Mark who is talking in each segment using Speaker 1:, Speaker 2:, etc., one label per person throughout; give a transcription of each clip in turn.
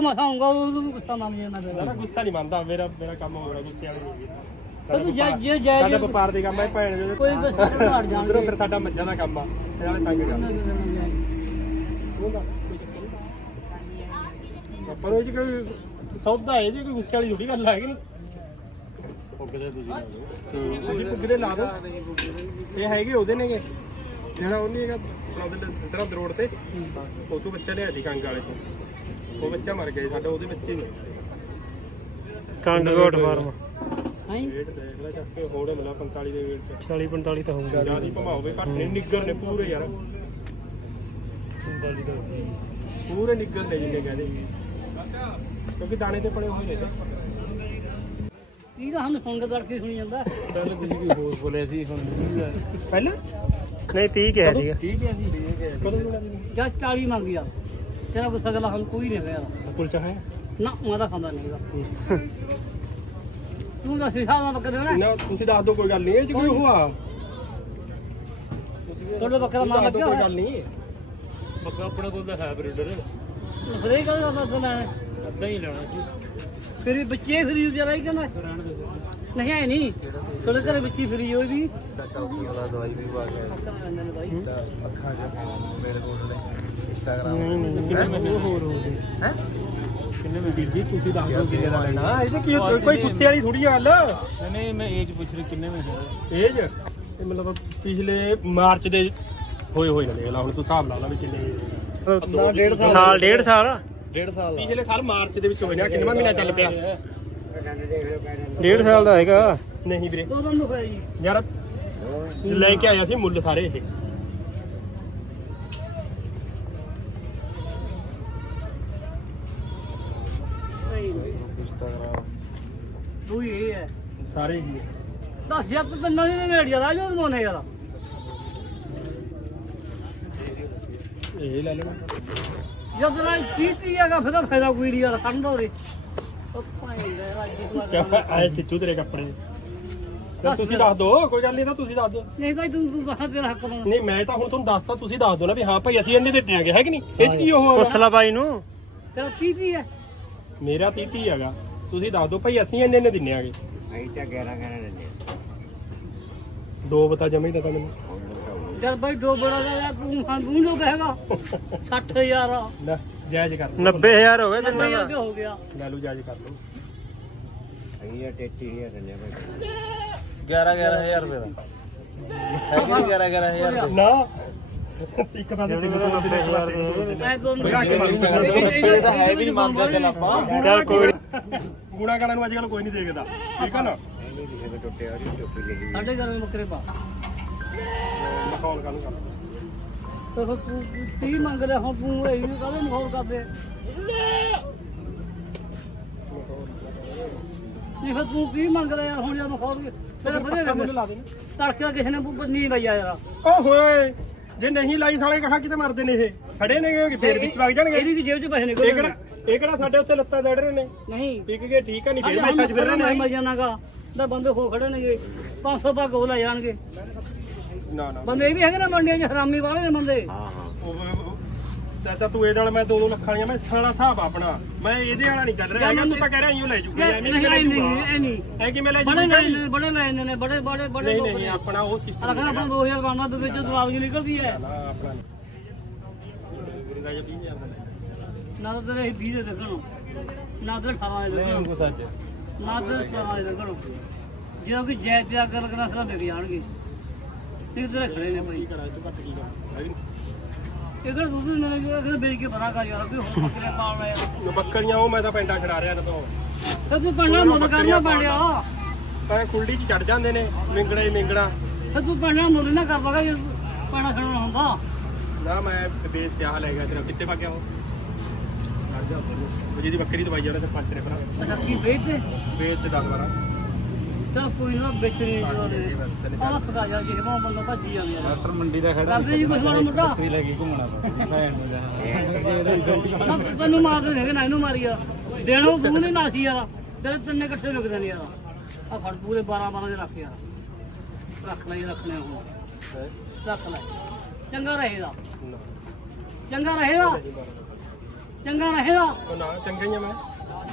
Speaker 1: ਮਸਾ ਆਉਂਗਾ ਉਹ ਗੁੱਸਾ ਮੰਨ ਜਾਂਦਾ
Speaker 2: ਨਾ ਗੁੱਸਾ ਨਹੀਂ ਮੰਨਦਾ ਮੇਰਾ ਕੰਮ ਹੋ ਗਿਆ ਗੁੱਸੇ ਵਾਲੀ
Speaker 1: ਤੂੰ ਜੇ
Speaker 2: ਸਾਡਾ ਵਪਾਰ ਦੇ ਕੰਮ ਹੈ ਭੈਣ ਦੇ
Speaker 1: ਕੋਈ ਗੁੱਸਾ ਘਾੜ ਜਾਣ
Speaker 2: ਉਧਰੋਂ ਫਿਰ ਸਾਡਾ ਮੱਝਾਂ ਦਾ ਕੰਮ ਆ ਇਹ ਵਾਲੇ ਤੰਗ ਕਰ ਪਰ ਉਹ ਜੀ ਕੋਈ ਸੌਦਾ ਹੈ ਜੀ ਕੋਈ ਗੁੱਸੇ ਵਾਲੀ ਥੋੜੀ ਗੱਲ ਹੈ ਕਿ ਨਹੀਂ ਤੁਸੀਂ ਪੁੱਗਦੇ ਲਾ ਦੋ ਇਹ ਹੈਗੇ ਉਹਦੇ ਨੇਗੇ ਜਿਹੜਾ ਉਹ ਨਹੀਂ ਹੈਗਾ ਸਿਰਾਂ ਰੋਡ ਤੇ ਉਹ ਤੋਂ ਬੱਚਾ ਲਿਆ ਸੀ ਕੰਗ ਵਾਲੇ ਤੋਂ ਉਹ ਬੱਚਾ ਮਰ ਗਿਆ ਸਾਡਾ ਉਹਦੇ ਬੱਚੇ ਨੇ
Speaker 3: ਕੰਗਗੋਟ ਫਾਰਮ
Speaker 2: ਵੇਟ ਦੇਖ ਲੈ ਚੱਕ ਕੇ ਹੋੜੇ ਮਿਲਾ 45 ਦੇ ਵੇਟ
Speaker 3: 40 45 ਤਾਂ ਹੋਊਗਾ
Speaker 2: ਜਿਆਦਾ ਭਮਾਓਵੇ ਘੱਟ ਨੇ ਨਿੱਗਰ ਨੇ ਪੂਰੇ ਯਾਰ ਪੂਰੇ ਨਿੱਗਰ ਨੇ ਜਿੰਨੇ ਕਹਦੇ ਕਿਉਂਕਿ ਦਾਣੇ ਤੇ ਪੜੇ ਹੋਏ ਨੇ
Speaker 1: ਠੀਕ ਆ ਹਮ ਸੰਗ ਕਰਕੇ ਸੁਣੀ ਜਾਂਦਾ
Speaker 3: ਪਹਿਲਾਂ ਤੁਸੀਂ ਕੀ ਹੋਰ ਬੋਲਿਆ ਸੀ ਹੁਣ
Speaker 2: ਪਹਿਲਾਂ
Speaker 3: ਨਹੀਂ 30 ਕਿਹਾ ਸੀਗਾ
Speaker 2: ਠੀਕ ਹੈ ਜੀ ਕਦੋਂ ਮਿਲਿਆ
Speaker 1: ਜਾਂ 40 ਮੰਗ ਗਿਆ ਤੇਰਾ ਗੁੱਸਾ ਗੱਲਾਂ ਹੁਣ ਕੋਈ ਨਹੀਂ ਹੋਇਆ
Speaker 2: ਕੁਲਚਾ ਹੈ
Speaker 1: ਨਾ ਮੈਂ ਤਾਂ ਖਾਂਦਾ ਨਹੀਂ ਹੈਗਾ ਤੂੰ ਦੱਸ ਹਿਸਾਬ ਨਾਲ ਬੱਕਰੇ ਨਾ
Speaker 2: ਨਾ ਤੁਸੀਂ ਦੱਸ ਦਿਓ ਕੋਈ ਗੱਲ ਨਹੀਂ ਇਹ ਚ ਕੋਈ ਹੋਆ
Speaker 1: ਤੁਹਾਡਾ ਬੱਕਰਾ ਮਾਰ ਲੱਗਿਆ
Speaker 2: ਕੋਈ ਗੱਲ ਨਹੀਂ
Speaker 3: ਬੱਕਰਾ ਆਪਣਾ ਕੋਲ ਦਾ ਹੈ ਬਰੀਡਰ
Speaker 1: ਫਰੇ ਕਦੇ ਦਾ ਦੱਸ ਲੈਣਾ
Speaker 3: ਅੱਧਾ ਹੀ ਲੈਣਾ ਸੀ
Speaker 1: ਫਿਰ ਬੱਚੇ ਫਰੀ ਜਰਾ ਹੀ ਕਹਿੰਦਾ ਨਹੀਂ ਐ ਨਹੀਂ ਤੁਹਾਡੇ ਘਰੇ ਬੱਚੀ ਫਰੀ ਹੋਈ ਵੀ
Speaker 4: ਚੌਥੀ ਵਾਲਾ ਦਵਾਈ ਵੀ ਪਾ ਕੇ ਅੱਖਾਂ 'ਚ ਮੇਰੇ ਕੋਲ ਨੇ ਇੰਸਟਾਗ੍ਰਾਮ
Speaker 2: ਕਿੰਨੇ ਮਹੀਨੇ ਹੋਰ ਹੋ ਗਏ
Speaker 4: ਹੈ
Speaker 2: ਕਿੰਨੇ ਮਹੀਨੇ ਜੀ ਤੁਸੀਂ ਦੱਸ ਦਿਓ ਕਿੰਨੇ ਦਾ ਲੈਣਾ ਇਹਦੇ ਕੀ ਕੋਈ ਗੁੱਸੇ ਵਾਲੀ ਥੋੜੀ ਗੱਲ
Speaker 3: ਨਹੀਂ ਮੈਂ ਏਜ ਪੁੱਛ ਰਹੀ ਕਿੰਨੇ ਮਹੀਨੇ
Speaker 2: ਏਜ ਇਹ ਮਤਲਬ ਪਿਛਲੇ ਮਾਰਚ ਦੇ ਹੋਏ ਨੇ ਦੇਖ ਲਾ ਹੁਣ ਤੂੰ ਹਿਸਾਬ ਲਾ ਲਾ ਵੀ ਕਿੰਨੇ
Speaker 4: ਨਾ ਡੇਢ ਸਾਲ
Speaker 3: ਸਾਲ ਡੇਢ ਸਾਲ
Speaker 2: ਪਿਛਲੇ ਸਾਲ ਮਾਰਚ ਦੇ ਵਿੱਚ ਹੋਏ ਨੇ ਕਿੰਨਾ ਮਹੀਨਾ ਚੱਲ ਪਿਆ
Speaker 3: ਡੇਢ ਸਾਲ ਦਾ ਹੈਗਾ
Speaker 2: ਨਹੀਂ ਵੀਰੇ
Speaker 1: ਦੋ ਦਮ ਹੋਇਆ ਜੀ
Speaker 2: ਯਾਰ ਲੈ ਕੇ ਆਇਆ ਸੀ ਮੁੱਲ ਸਾਰੇ ਇਹ
Speaker 4: ਇੰਸਟਾਗ੍ਰਾਮ
Speaker 1: ਤੂੰ ਇਹ ਹੈ
Speaker 2: ਸਾਰੇ ਹੀ
Speaker 1: ਦੱਸ ਯਾਰ ਤੂੰ ਨਵੀਂ ਦੇ ਨੇੜ ਯਾਰ ਆਜੋ ਮੋਨੇ ਯਾਰ
Speaker 2: ਇਹ ਲੈ ਲੈਣਾ
Speaker 1: ਜਦ ਨਾ ਕੀਤੀ ਹੈਗਾ ਫਿਰ ਤਾਂ ਫਾਇਦਾ ਕੋਈ ਨਹੀਂ ਯਾਰ ਖੰਡ ਹੋਰੇ ਉਹ ਭਾਈ ਦਾ ਅੱਜ
Speaker 2: ਆਏ ਚਿੱਟੂ ਤੇਰੇ ਕੱਪੜੇ ਤੇ ਤੁਸੀਂ ਦੱਸ ਦਿਓ ਕੋਈ ਗੱਲ ਨਹੀਂ ਤਾਂ ਤੁਸੀਂ ਦੱਸ ਦਿਓ
Speaker 1: ਨਹੀਂ ਭਾਈ ਤੂੰ ਦੱਸ ਤੇਰਾ ਹੱਕ ਬਣਦਾ
Speaker 2: ਨਹੀਂ ਮੈਂ ਤਾਂ ਹੁਣ ਤੁਹਾਨੂੰ ਦੱਸਤਾ ਤੁਸੀਂ ਦੱਸ ਦਿਓ ਨਾ ਵੀ ਹਾਂ ਭਾਈ ਅਸੀਂ ਇੰਨੇ ਦੇ ਦਿਆਂਗੇ ਹੈ ਕਿ ਨਹੀਂ ਇਹ ਚ ਕੀ ਉਹ
Speaker 3: ਪੁੱਛਲਾ ਬਾਈ ਨੂੰ
Speaker 1: ਤੇਰਾ ਕੀ ਹੈ
Speaker 2: ਮੇਰਾ 30 ਹੈਗਾ ਤੁਸੀਂ ਦੱਸ ਦਿਓ ਭਾਈ ਅਸੀਂ ਇੰਨੇ ਦਿੰਨੇ ਆਗੇ
Speaker 4: ਅਸੀਂ ਤਾਂ 11 ਲੈਂਦੇ
Speaker 2: ਦੋ ਬਤਾ ਜਮਾ ਹੀ ਦਿੱਤਾ ਮੈਨੂੰ
Speaker 1: ਯਾਰ ਭਾਈ ਦੋ ਬੜਾ ਦਾ ਯਾਰ ਤੂੰ ਸਾਨੂੰ ਲੋਕ ਹੈਗਾ 60000
Speaker 2: ਲੈ ਜਾਇਜ਼ ਕਰ
Speaker 3: 90000 ਹੋ ਗਏ ਤਿੰਨਾਂ ਦਾ
Speaker 1: ਹੋ ਗਿਆ
Speaker 2: ਲੈ ਲਓ ਜਾਇਜ਼ ਕਰ ਲਓ
Speaker 4: ਅਸੀਂ 33000 ਲੈਂਦੇ ਭਾਈ 11000 ਰੁਪਏ ਦਾ ਹੈ ਕਿ ਨਹੀਂ 11000 ਦਾ
Speaker 2: ਨਾ ਇੱਕ ਪਾਸੇ ਤਿੰਨ ਦੋ ਤਿੰਨ
Speaker 1: ਐ ਦੋਨੋਂ
Speaker 4: ਇਹ ਤਾਂ ਹੈ ਵੀ ਨਹੀਂ ਮੰਨਦਾ ਚੱਲ ਆਪਾਂ
Speaker 3: ਚੱਲ ਕੋਈ
Speaker 2: ਗੁਣਾ ਗਾਣਾ ਨੂੰ ਅੱਜ ਕੱਲ ਕੋਈ ਨਹੀਂ ਦੇਖਦਾ ਠੀਕ ਆ ਨਾ
Speaker 4: ਨਹੀਂ ਕਿਸੇ ਨੇ ਟੁੱਟਿਆ ਨਹੀਂ ਚੁੱਪੀ ਲੈ ਲਈ
Speaker 1: ਸਾਡੇ ਘਰ ਵਿੱਚ ਬੱਕਰੇ ਪਾ
Speaker 2: ਮਖੌਲ ਕਾਨੂੰ ਕਰ
Speaker 1: ਤੇ ਫਿਰ ਤੂੰ 30 ਮੰਗ ਰਿਹਾ ਹੁਣ ਤੂੰ ਇਹ ਵੀ ਕਾਹਦੇ ਮਖੌਲ ਕਰਦੇ ਨਹੀਂ ਫਿਰ ਤੂੰ 30 ਮੰਗ ਰਿਹਾ ਹੁਣ ਜਾਂ ਮਖੌਲ ਤੇਰੇ ਵਧੀਆ
Speaker 2: ਮੁੱਲ ਲਾ ਦੇ
Speaker 1: ਤੜਕੇ ਕਿਸੇ ਨੇ ਨਹੀਂ ਲਈਆ ਯਾਰ
Speaker 2: ਓ ਹੋਏ ਜੇ ਨਹੀਂ ਲਾਈ ਸਾਲੇ ਕਹਾ ਕਿਤੇ ਮਰਦੇ ਨੇ ਇਹ ਖੜੇ ਨੇ ਫੇਰ ਵਿੱਚ ਵਗ ਜਾਣਗੇ
Speaker 1: ਇਹਦੀ ਵੀ ਜੇਬ 'ਚ ਪੈਸੇ
Speaker 2: ਇਹ
Speaker 1: ਨਿਕਲ
Speaker 2: ਕਿਹੜਾ ਸਾਡੇ ਉੱਤੇ ਲੱਤਾਂ ਦੜ ਰਹੇ ਨੇ
Speaker 1: ਨਹੀਂ
Speaker 2: ਵਿਕ ਗਏ ਠੀਕ ਆ ਨਹੀਂ ਫੇਰ ਮੈਸਾਂ 'ਚ ਫਿਰ ਰਹੇ ਨੇ
Speaker 1: ਮੈਂ ਜਾਣਾਗਾ ਤਾਂ ਬੰਦੇ ਹੋ ਖੜੇ ਨੇਗੇ 500 ਪਾ ਗੋਲ ਆ ਜਾਣਗੇ
Speaker 2: ਨਾ ਨਾ
Speaker 1: ਬੰਦੇ ਇਹ ਵੀ ਹੈਗੇ ਨਾ ਮੰਡੀਆਂ 'ਚ ਹਰਾਮੀ ਵਾਲੇ ਨੇ ਬੰਦੇ
Speaker 2: ਚਾਚਾ ਤੂੰ ਇਹਦੇ ਵਾਲਾ ਮੈਂ 2 ਲੱਖ ਵਾਲੀਆਂ ਮੈਂ ਸਾਲਾ ਹਿਸਾਬ ਆਪਣਾ ਮੈਂ ਇਹਦੇ ਵਾਲਾ ਨਹੀਂ ਚੱਲ ਰਿਹਾ ਹੈਗਾ ਤੂੰ ਤਾਂ ਕਹਿ ਰਿਹਾ ਇਉਂ ਲੈ ਜੂਗਾ ਐਵੇਂ ਨਹੀਂ ਲੈ ਜੂਗਾ ਐ ਕਿਵੇਂ ਲੈ
Speaker 1: ਬੜੇ
Speaker 2: ਜੂਗਾ
Speaker 1: ਲੈ ਬੜੇ ਲੈ ਨੇ ਬੜੇ ਬੜੇ ਬੜੇ
Speaker 2: ਨਹੀਂ ਨਹੀਂ ਆਪਣਾ ਉਹ ਸਿਸਟਮ
Speaker 1: ਅਗਰ ਆਪਾਂ 2000 ਬਣਨਾ ਦੇ ਵਿੱਚ ਦਵਾਈ ਨਿਕਲਦੀ ਹੈ
Speaker 2: ਨਾ ਆਪਣਾ ਗੁਰਿੰਦਾ ਜੀ 20000 ਦਾ ਲੈ
Speaker 1: ਨਾ ਤਾਂ ਤੇਰੇ 20 ਦੇ ਦੇਖਣੋ ਨਾ ਤੇ 18 ਦੇ ਦੇਖਣੋ
Speaker 4: ਕੋ ਸੱਚ
Speaker 1: ਨਾ ਤੇ 14 ਦੇ ਦੇਖਣੋ ਜਦੋਂ ਕਿ ਜੈ ਤਿਆਗ ਕਰ ਕਰਾ ਫਿਰ ਮਿਲ ਜਾਣਗੇ ਤੇ ਤੇਰੇ ਖੜੇ ਨੇ ਭਾਈ
Speaker 2: ਕਰਾਂ ਤੂੰ ਘੱਟ ਕੀ ਕਰ
Speaker 1: ਇਹਦੇ ਦੁੱਧ ਨੇ ਇਹਦੇ ਵੇਚ ਕੇ ਬਣਾ ਕਰ ਯਾਰ ਕੋਈ ਹੋਰ ਬੱਕਰੇ ਪਾਲ ਰਿਹਾ
Speaker 2: ਬੱਕਰੀਆਂ ਉਹ ਮੈਂ ਤਾਂ ਪਿੰਡਾਂ ਛਡਾ ਰਿਹਾ ਨਾ ਤੋਂ
Speaker 1: ਤੇ ਤੂੰ ਪੰਡਾ ਮੁੱਲ ਕਰਨਾ ਪੈਣਿਆ
Speaker 2: ਤਾਂ ਕੁੰਡੀ 'ਚ ਚੜ ਜਾਂਦੇ ਨੇ ਮਿੰਗੜਾ ਹੀ ਮਿੰਗੜਾ
Speaker 1: ਤੇ ਤੂੰ ਪੰਡਾ ਮੁੱਲ ਨਾ ਕਰ ਲਗਾ ਜੇ ਪਾਣਾ ਖਾਣਾ ਹੁੰਦਾ
Speaker 2: ਨਾ ਮੈਂ ਬੇਸ ਪਿਆ ਲੈ ਗਿਆ ਤੇਰਾ ਕਿੱਥੇ ਭੱਗਿਆ ਉਹ ਛੱਡ ਜਾ ਉਹ ਜਿਹਦੀ ਬੱਕਰੀ ਦਵਾਈ ਜਾਣਾ ਤੇ ਪੰਜ ਤੇਰੇ ਭਰਾ
Speaker 1: ਅੱਛਾ ਕੀ ਵੇਚਦੇ
Speaker 2: ਵੇਚ ਤੇ 10 12
Speaker 1: ਚਲ ਕੋਈ ਨਾ ਵੇਚਣੀ ਆਹ ਖਦਾ ਜਾ ਜੇ ਉਹ ਬੰਦਾ ਭੱਜੀ ਜਾਂਦੇ ਆ
Speaker 4: ਡਾਕਟਰ ਮੰਡੀ ਦਾ ਖੜਾ
Speaker 1: ਕਰਦੇ ਜੀ ਕੁਛ ਮਾੜਾ ਮੋਟਾ
Speaker 4: ਕੋਈ ਲੈ ਕੇ ਘੁੰਮਣਾ ਭੈਣ ਨੂੰ ਜਾ
Speaker 1: ਨਾ ਤੈਨੂੰ ਮਾਰਦੇ ਨੇ ਨਾ ਇਹਨੂੰ ਮਾਰੀਆ ਦੇਣੋ ਤੂੰ ਨਹੀਂ ਨਾਸੀ ਯਾਰ ਤੇਰੇ ਤਿੰਨੇ ਇਕੱਠੇ ਲੁਕਦੇ ਨੇ ਯਾਰ ਆ ਫੜ ਪੂਰੇ 12 ਦੇ ਰੱਖ ਯਾਰ ਰੱਖ ਲੈ ਰੱਖਣੇ ਹੁਣ ਰੱਖ ਲੈ ਚੰਗਾ ਰਹੇਗਾ ਚੰਗਾ ਰਹੇਗਾ ਚੰਗਾ ਰਹੇਗਾ
Speaker 2: ਉਹ ਨਾ ਚੰਗਾ ਹੀ ਆ ਮੈਂ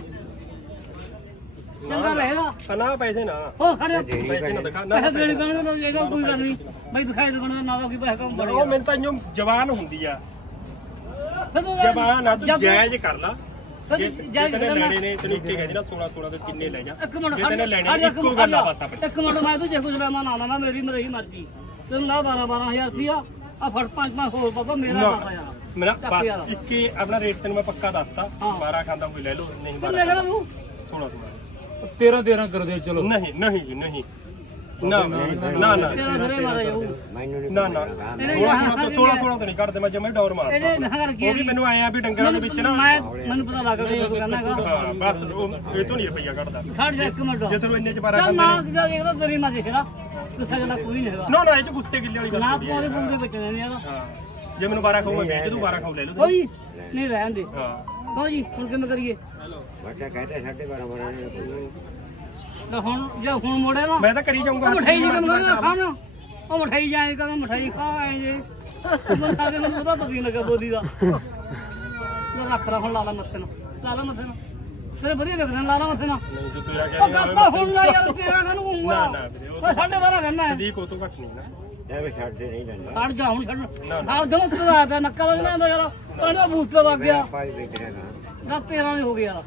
Speaker 1: ਚੰਗਾ ਰਹੇਗਾ
Speaker 2: ਨਾ ਪੈਸੇ ਨਾ
Speaker 1: ਹੋ ਖੜੇ
Speaker 2: ਪੈਸੇ ਨਾ ਦਿਖਾ ਨਾ
Speaker 1: ਪੈਸੇ ਦੇਣ ਕਰਨ ਦਾ ਇਹਦਾ ਕੋਈ ਗੱਲ ਨਹੀਂ ਬਈ ਦਿਖਾਈ ਦੇ ਨਾ ਦਾ ਕੀ ਪੈਸੇ ਕੰਮ ਬਣੇ
Speaker 2: ਉਹ ਮੈਨੂੰ ਤਾਂ ਇੰਜੋ ਜਵਾਨ ਹੁੰਦੀ ਆ
Speaker 1: ਫਿਰ ਤੂੰ
Speaker 2: ਜਵਾਨ ਆ ਤੂੰ ਜਾਇਜ਼ ਕਰ ਲਾ ਜੇ
Speaker 1: ਜਾਇਜ਼
Speaker 2: ਤੈਨੇ ਲੈਣੇ ਨੇ ਤੈਨੂੰ ਇੱਕੇ ਕਹਿੰਦੇ ਨਾ 16 ਦੇ ਕਿੰਨੇ ਲੈ ਜਾ
Speaker 1: ਇੱਕ ਮਿੰਟ
Speaker 2: ਜੇ ਤੈਨੇ ਲੈਣੇ ਇੱਕੋ ਗੱਲ ਆ ਬਸ ਆਪਣੇ
Speaker 1: ਇੱਕ ਮਿੰਟ ਮੈਂ ਤੂੰ ਜੇ ਕੁਝ ਲੈਣਾ ਨਾ ਨਾ ਮੇਰੀ ਮਰਜ਼ੀ ਤੈਨੂੰ ਨਾ 12000 ਰੁਪਿਆ ਆ ਫੜ 5 ਹੋਰ ਬਾਬਾ ਮੇਰਾ ਬਾਬਾ ਯਾਰ
Speaker 2: ਮੇਰਾ ਇੱਕੇ ਆਪਣਾ ਰੇਟ ਤੈਨੂੰ ਮੈਂ ਪੱਕਾ ਦੱਸਤਾ 12 ਖਾਂਦਾ ਕੋਈ ਲੈ ਲਓ ਨਹੀਂ 12
Speaker 1: ਲੈ ਲੈ ਤੂੰ
Speaker 2: 16
Speaker 5: 13 ਕਰ ਦਿਓ ਚਲੋ
Speaker 2: ਨਹੀਂ ਨਹੀਂ ਜੀ ਨਹੀਂ ਨਾ ਨਾ ਨਾ
Speaker 1: ਤੇਰਾ ਘਰੇ ਮਾਰਾ ਜਾਊ
Speaker 2: ਨਾ ਨਾ 16 ਤੋਂ ਨਹੀਂ ਕੱਢਦੇ ਮੈਂ ਜਮੇ ਡੌਰ ਮਾਰ
Speaker 1: ਇਹਨੇ ਨਹਰ ਕੀ
Speaker 2: ਉਹ ਵੀ ਮੈਨੂੰ ਆਇਆ ਵੀ ਡੰਗਰਾਂ ਦੇ ਵਿੱਚ ਨਾ
Speaker 1: ਮੈਨੂੰ ਪਤਾ ਲੱਗ ਗਿਆ ਕਿ ਕਰਨਾ ਹੈਗਾ
Speaker 2: ਹਾਂ ਬਸ ਇਹ ਤੋਂ ਨਹੀਂ ਰੁਪਈਆ ਕੱਢਦਾ
Speaker 1: ਖੜ ਜਾ ਇੱਕ ਮਿੰਟ
Speaker 2: ਜੇ ਤੈਨੂੰ ਇੰਨੇ ਚ 12
Speaker 1: ਚੱਲ
Speaker 2: ਖਾਂਦੇ
Speaker 1: ਨਾ ਜਿਹੜਾ ਤੇਰੀ ਮਾ ਦੇਖਦਾ ਗੁੱਸਾ ਕਰਨਾ ਕੋਈ ਨਹੀਂ ਹੈਗਾ
Speaker 2: ਨਾ ਨਾ ਇਹ ਚ ਗੁੱਸੇ ਗਿੱਲੇ ਵਾਲੀ ਗੱਲ
Speaker 1: ਨਾ
Speaker 2: ਨਹੀਂ
Speaker 1: ਪੋਰੇ ਪੂਰੇ ਵਿੱਚ ਨਹੀਂ ਯਾਰ
Speaker 2: ਹਾਂ ਜੇ ਮੈਨੂੰ 12 ਖਾਊ ਮੈਂ ਵੇਚ ਦੂੰ 12 ਖਾਊ ਲੈ ਲਓ
Speaker 1: ਕੋਈ ਨਹੀਂ ਰਹਿਣ ਦੇ
Speaker 2: ਹਾਂ
Speaker 1: ਕਹੋ ਜੀ ਹੁਣ ਕਿਵੇਂ ਕਰੀਏ
Speaker 4: ਬੱਚਾ ਕਹਿੰਦੇ 12:30 ਬਣਾ
Speaker 1: ਤਾਂ ਹੁਣ ਜੇ ਹੁਣ ਮੋੜੇ ਨਾ
Speaker 2: ਮੈਂ ਤਾਂ ਕਰੀ ਜਾਊਂਗਾ
Speaker 1: ਮਠਾਈ ਜੀ ਕੰਮ ਖਾਣਾ ਉਹ ਮਠਾਈ ਜਾਏ ਕਹਿੰਦਾ ਮਠਾਈ ਖਾ ਆਏ ਜੇ ਮੈਂ ਸਾਰੇ ਨੂੰ ਉਹਦਾ ਪਤੀ ਲੱਗਾ ਬੋਦੀ ਦਾ ਮੈਂ ਰੱਖ ਲਾ ਹੁਣ ਲਾ ਲਾ ਮੱਥੇ ਨੂੰ ਲਾ ਲਾ ਮੱਥੇ ਨੂੰ ਫਿਰ ਵਧੀਆ ਵੇਖਣਾ ਲਾ ਲਾ ਮੱਥੇ ਨਾਲ
Speaker 2: ਨਹੀਂ ਜੇ ਤੂੰ ਆ
Speaker 1: ਉਹ ਕਰਤਾ ਹੁਣ ਨਾ ਯਾਰ ਤੇਰਾ ਕਾਹਨੂੰ
Speaker 2: ਨਾ ਨਾ ਵੀਰੇ ਉਹ
Speaker 1: ਉਹ ਸਾਡੇ ਬਾਰਾ ਕਰਨਾ ਹੈ
Speaker 2: ਸਦੀਕ ਉਹ ਤੋਂ ਘੱਟ ਨਹੀਂ ਨਾ
Speaker 4: ਐਵੇਂ ਛੱਡਦੇ ਨਹੀਂ ਲੈਂਦਾ
Speaker 1: ਛੱਡ ਜਾ ਹੁਣ ਛੱਡ ਆ ਜਮਾ ਤੂੰ ਆਦਾ ਨੱਕਾ ਦਾ ਨਹੀਂ ਆਂਦਾ ਯਾਰ ਕਹਿੰਦਾ ਬੂਸਟਰ ਲੱਗ ਗਿਆ
Speaker 4: ਪਾਈ ਵੇਚ ਰਿਹਾ ਨਾ
Speaker 1: ਨਾ 13 ਨਹੀਂ ਹੋ ਗਿਆ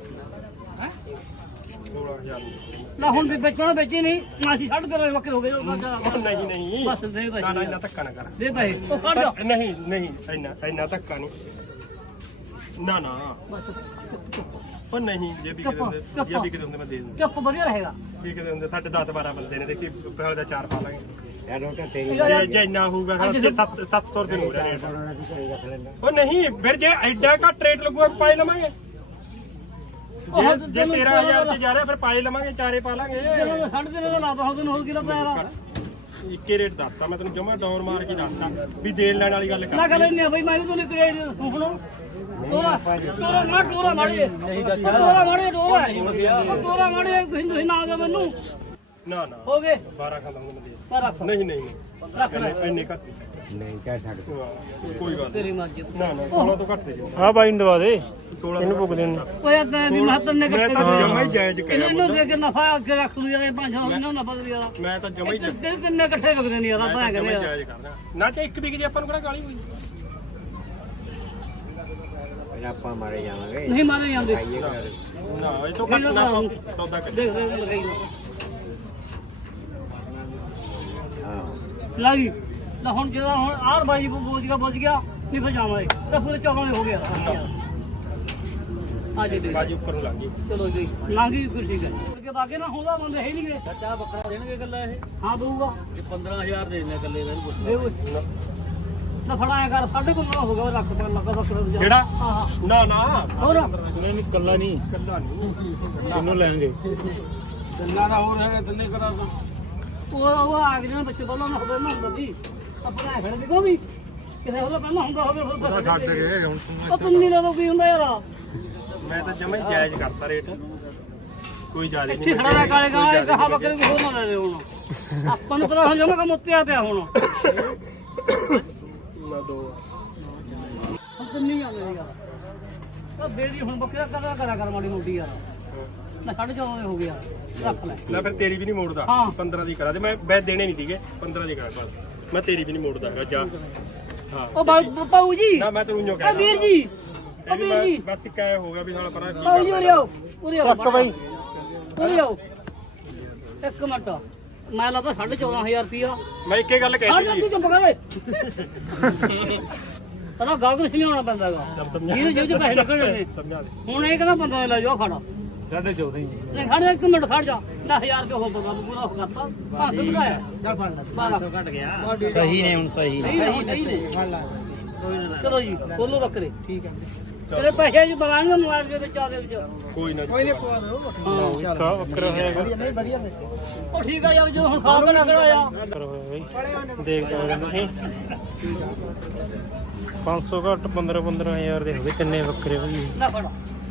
Speaker 2: 16000
Speaker 1: ਨਾ ਹੁਣ ਵੀ ਵੇਚਣਾ ਵੇਚੀ ਨਹੀਂ ਮਾਸੀ ਛੱਡ ਕੇ ਵੱਖਰੇ ਹੋ ਗਏ ਉਹ
Speaker 2: ਨਹੀਂ ਨਹੀਂ
Speaker 1: ਬਸ ਦੇ ਭਾਈ
Speaker 2: ਨਾ ਨਾ ਇੰਨਾ ਧੱਕਾ ਨਾ ਕਰ
Speaker 1: ਦੇ ਭਾਈ ਉਹ ਫੜ ਜਾ
Speaker 2: ਨਹੀਂ ਨਹੀਂ ਇੰਨਾ ਧੱਕਾ ਨਹੀਂ ਨਾ ਨਾ ਉਹ ਨਹੀਂ ਜੇ ਵੀ ਕਿਤੇ ਹੁੰਦੇ ਜੇ ਵੀ ਕਿਤੇ ਹੁੰਦੇ ਮੈਂ ਦੇ ਦੂੰ
Speaker 1: ਚੁੱਪ ਵਧੀਆ ਰਹੇਗਾ
Speaker 2: ਵੀ ਕਿਤੇ ਹੁੰਦੇ ਸਾਡੇ 10 12 ਬੰਦੇ ਨੇ ਦੇਖੀ ਪਹਿਲੇ ਦਾ 4 ਪਾ ਲਾਂਗੇ
Speaker 4: ਇਹ ਰੋਟਾ ਤੇਰੀ
Speaker 2: ਜੇ ਇੰਨਾ ਹੋਊਗਾ ਖੜਾ 700 ਰੁਪਏ ਹੋ ਰਿਹਾ ਰੇਟ
Speaker 4: ਉਹਨਾਂ ਦੀ ਕਰੀ ਰੱਖ ਲੈਂਦਾ
Speaker 2: ਉਹ ਨਹੀਂ ਫਿਰ ਜੇ ਐਡਾ ਘੱਟ ਰੇਟ ਲੱਗੂਗਾ ਪਾਈ ਲਵਾਂਗੇ ਜੇ 13000 ਚ ਜਾ ਰਿਹਾ ਫਿਰ ਪਾਈ ਲਵਾਂਗੇ ਚਾਰੇ ਪਾ ਲਾਂਗੇ
Speaker 1: ਜਦੋਂ ਛੱਡ ਦੇ ਨਾ ਲਾਦਾ ਹੋ ਤੈਨੂੰ ਹੋਰ ਕੀ ਲੱਭਿਆ ਯਾਰ
Speaker 2: ਇੱਕੇ ਰੇਟ ਦੱਸਤਾ ਮੈਂ ਤੈਨੂੰ ਜਮਾ ਡਾਊਨ ਮਾਰ ਕੇ ਦੱਸਤਾ ਵੀ ਦੇਣ ਲੈਣ ਵਾਲੀ ਗੱਲ
Speaker 1: ਨਾ
Speaker 2: ਕਰ
Speaker 1: ਗੱਲ ਨਹੀਂ ਬਈ ਮੈਂ ਵੀ ਤੁਹਾਨੂੰ ਕ੍ਰੈਡਿਟ ਸੁਣੋ ਟੋਰਾ ਮਾੜੇ ਟੋਰਾ ਮਾੜੇ ਹਿੰਦੂ ਹੀ ਨਾ ਦੇ ਮੈਨੂੰ
Speaker 2: ਨਾ ਨਾ
Speaker 1: ਹੋ ਗਏ
Speaker 2: 12 ਖਾਂਦਾ ਹੁੰਦਾ ਮੈਂ ਦੇ
Speaker 1: ਪਰ ਰੱਖ
Speaker 2: ਨਹੀਂ ਨਹੀਂ
Speaker 1: ਰੱਖ ਲੈ
Speaker 2: ਇੰਨੇ ਘੱਟ
Speaker 4: ਨਹੀਂ ਕਹਿ ਛੱਡ
Speaker 2: ਕੋਈ ਗੱਲ
Speaker 1: ਤੇਰੀ ਮਰਜ਼ੀ
Speaker 2: ਨਾ ਨਾ 16 ਤੋਂ ਘੱਟ ਦੇ ਜੀ
Speaker 3: ਆ ਬਾਈ ਨੂੰ ਦਵਾ ਦੇ
Speaker 2: 16
Speaker 3: ਇਹਨੂੰ ਭੁਗਦੇ ਨੇ
Speaker 1: ਓਏ ਤਾਂ ਦੀ ਮਹੱਤਵ ਨੇ
Speaker 2: ਮੈਂ ਤਾਂ ਜਮਾ ਹੀ ਜਾਇਜ਼ ਕਰਿਆ
Speaker 1: ਇਹਨੂੰ ਦੇ ਕੇ ਨਫਾ ਅੱਗੇ ਰੱਖ ਲੂ ਯਾਰ ਇਹ 500 ਇਹਨਾਂ ਨਫਾ ਦੇ ਯਾਰ
Speaker 2: ਮੈਂ ਤਾਂ ਜਮਾ ਹੀ
Speaker 1: ਤੇ ਕਿੰਨੇ ਇਕੱਠੇ ਵਗਦੇ ਨੇ ਯਾਰ ਆਪਾਂ
Speaker 2: ਜਮਾ
Speaker 1: ਕਹਿੰਦੇ
Speaker 2: ਹੀ
Speaker 1: ਆ
Speaker 2: ਜਾਇਜ਼ ਕਰਦਾ ਨਾ ਚਾਹੇ ਇੱਕ ਵਿਕ ਜੇ ਆਪਾਂ ਨੂੰ ਕਿਹੜਾ ਗਾਲੀ ਹੋਈ
Speaker 4: ਆਪਾਂ ਮਾਰੇ ਜਾਵਾਂਗੇ
Speaker 1: ਨਹੀਂ ਮਾਰੇ ਜਾਂਦੇ
Speaker 4: ਆਈਏ ਕਰ
Speaker 2: ਨਾ ਇਹ ਤੋਂ ਘੱਟ ਨਾ ਸੌਦਾ ਕਰ
Speaker 1: ਦੇਖ ਦੇਖ ਲਗਾਈ
Speaker 4: ਹਾਂ
Speaker 1: ਲਾਗੀ ਨਾ ਹੁਣ ਜਿਹੜਾ ਹੁਣ ਆਰ ਬਾਈ ਬੋਝ ਗਿਆ ਨਹੀਂ ਫਿਰ ਜਾਵਾਂਗੇ ਤਾਂ ਪੂਰੇ 14 ਦੇ ਹੋ ਗਿਆ ਆ ਜੀ ਦੇ
Speaker 2: ਬਾਜੀ ਉੱਪਰ ਨੂੰ ਲੱਗ ਗਈ
Speaker 1: ਚਲੋ ਜੀ ਲਾਂਗੀ ਫਿਰ ਠੀਕ ਹੈ ਅੱਗੇ ਬਾਗੇ ਨਾ ਹੁੰਦਾ ਬੰਦੇ ਹੈ ਹੀ ਨਹੀਂ ਗਏ
Speaker 5: ਬੱਚਾ ਬੱਕਰਾ ਦੇਣਗੇ ਗੱਲਾਂ ਇਹ
Speaker 1: ਹਾਂ ਦਊਗਾ
Speaker 5: ਜੇ 15000 ਦੇ ਦਿੰਦੇ ਇਕੱਲੇ ਦਾ ਨਹੀਂ
Speaker 1: ਦੇ ਓਏ ਨਾ ਫੜਾਇਆ ਕਰ ਸਾਡੇ ਕੋਲ ਹੋ ਗਿਆ ਰੱਖ ਪਰ ਲੱਗਾ ਬੱਕਰਾ ਦੂਜਾ
Speaker 2: ਜਿਹੜਾ
Speaker 1: ਹਾਂ ਹਾਂ
Speaker 2: ਨਾ ਨਾ
Speaker 1: ਹੋਰ
Speaker 5: ਨਹੀਂ ਕੱਲਾ ਨਹੀਂ
Speaker 2: ਕੱਲਾ ਨਹੀਂ
Speaker 5: ਕਿੰਨੂੰ ਲੈਣਗੇ
Speaker 1: ਗੱਲਾਂ ਦਾ ਹੋਰ ਹੈਗਾ ਤੰਨੇ ਕਰਾ ਤਾਂ ਉਹ ਆ ਗਏ ਨੇ ਬੱਚੇ ਪਹਿਲਾਂ ਨਾ ਹੋਵੇ ਨਾ ਹੁੰਦਾ ਸੀ ਆਪਣਾ ਖੜੇ ਦੇਖੋ ਵੀ ਕਿਸੇ ਹੋਰ ਪਹਿਲਾਂ ਹੁੰਦਾ ਹੋਵੇ ਹੋਰ ਛੱਡ ਗਏ ਹੁਣ ਉਹ ਪੰਨੀ ਦਾ ਕੀ ਹੁੰਦਾ ਯਾਰ
Speaker 2: ਮੈਂ ਤਾਂ ਜਮਾ ਹੀ ਜਾਇਜ਼ ਕਰਤਾ ਰੇਟ ਕੋਈ ਜ਼ਿਆਦਾ
Speaker 1: ਇੱਥੇ ਖੜਾ ਰਿਹਾ ਕਾਲੇ ਗਾ ਇਹ ਕਹਾ ਬੱਕਰੇ ਨੂੰ ਹੋਰ ਨਾ ਲੈ ਲੈ ਹੁਣ ਆਪਾਂ ਨੂੰ ਪਤਾ ਹੁਣ ਜਮਾ ਕੰਮ ਉੱਤੇ ਪਿਆ ਹੁਣ
Speaker 2: ਨਾ ਦੋ
Speaker 1: ਹੁਣ ਪੰਨੀ ਆਉਂਦੇ ਯਾਰ ਉਹ ਬੇੜੀ ਹੁਣ ਬੱਕਰਾ ਕਰਾ ਕਰ ਮਾੜੀ ਮੋਟੀ ਯਾਰ ਨਾ 14.5 ਹੋ ਗਿਆ ਰੱਖ ਲੈ
Speaker 2: ਲੈ ਫਿਰ ਤੇਰੀ ਵੀ ਨਹੀਂ ਮੋੜਦਾ
Speaker 1: ਹਾਂ।
Speaker 2: 15 ਦੀ ਕਰਾ ਦੇ ਮੈਂ ਦੇਣੇ ਨਹੀਂ ਸੀਗੇ 15 ਦੀ ਕਰਾ ਬਸ ਮੈਂ ਤੇਰੀ ਵੀ ਨਹੀਂ ਮੋੜਦਾ ਹੈਗਾ ਜਾ ਹਾਂ
Speaker 1: ਉਹ ਪਾਉ ਜੀ
Speaker 2: ਨਾ ਮੈਂ ਤੈਨੂੰ
Speaker 1: ਆ
Speaker 2: ਕਹਿੰਦਾ
Speaker 1: ਵੀਰ ਜੀ ਆ ਵੀਰ ਜੀ
Speaker 2: ਬਸ ਇੱਕ ਐ ਹੋ ਗਿਆ ਵੀ ਸਾਲਾ ਪਰਾਂ ਕੀ
Speaker 1: ਪਾਉ ਜੀ ਉਰੇ ਆਓ
Speaker 3: ਚੱਕ ਬਾਈ
Speaker 1: ਉਰੇ ਆਓ ਇੱਕ ਮਿੰਟ ਮੈਂ ਲਾਤਾ 14500 ਰੁਪਿਆ
Speaker 2: ਮੈਂ ਇੱਕੇ ਗੱਲ
Speaker 1: ਹਟ
Speaker 2: ਕਹਿ
Speaker 1: ਜਾ
Speaker 2: ਦਿੱਤੀ
Speaker 1: ਤੂੰ ਚੁੱਪ ਕਰ ਪਤਾ ਗਾਲ ਕੁਛ ਨਹੀਂ ਹੋਣਾ ਪੈਂਦਾ ਹੈਗਾ ਇਹਦੇ ਜਿਹਦੇ ਪੈਸੇ ਨਿਕਲਣੇ ਨੇ
Speaker 2: ਸਮਝਾ ਦੇ
Speaker 1: ਹੁਣ ਇਹ ਕਹਿੰਦਾ ਬੰਦਾ ਲੈ ਜਾਓ ਖੜਾ
Speaker 5: 14.5 ਹੀ
Speaker 1: ਨਹੀਂ ਖੜ ਜਾ ਇੱਕ ਮਿੰਟ ਖੜ ਜਾ 10000 ਰੁਪਏ ਹੋ ਬੰਦਾ ਪੂਰਾ ਹੋ ਕਰਤਾ 500 ਵਧਾਇਆ ਜਾ ਫੜ ਲੈ 12
Speaker 5: ਘਟ ਗਿਆ ਸਹੀ ਨੇ ਹੁਣ ਸਹੀ
Speaker 1: ਨਹੀਂ ਚਲੋ ਜੀ ਬੋਲੋ ਬੱਕਰੇ ਠੀਕ ਹੈ ਤੇਰੇ ਪੈਸੇ ਜੀ ਬਰਾਂ ਨੂੰ ਮਾਰ ਦੇ ਵਿੱਚ ਆ ਦੇ ਵਿੱਚ
Speaker 2: ਕੋਈ ਨਾ
Speaker 3: ਕਾ ਬੱਕਰਾ ਹੈਗਾ
Speaker 1: ਉਹ ਠੀਕ ਆ ਯਾਰ ਜਦੋਂ ਹੁਣ ਖਾ ਕੇ ਲੱਗਣਾ ਆ
Speaker 3: ਬੱਕਰਾ ਹੋਇਆ ਬਾਈ ਦੇਖ ਸਕਦੇ ਤੁਸੀਂ 500 ਘੱਟ 15-15000 ਦੇ ਹੋ ਗਏ ਤਿੰਨੇ ਬੱਕਰੇ ਬਾਈ
Speaker 1: ਨਾ ਫੜ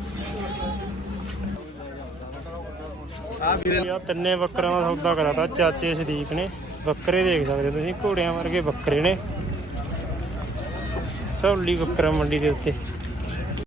Speaker 3: ਆ ਤਿੰਨੇ ਬੱਕਰਾਂ ਦਾ ਸੌਦਾ ਕਰਾਤਾ ਚਾਚੇ ਸਦੀਕ ਨੇ ਬੱਕਰੇ ਦੇਖ ਸਕਦੇ ਹੋ ਤੁਸੀਂ ਘੋੜਿਆਂ ਵਰਗੇ ਬੱਕਰੇ ਨੇ ਸੌਲੀ ਬੱਕਰਾ ਮੰਡੀ ਦੇ ਉੱਤੇ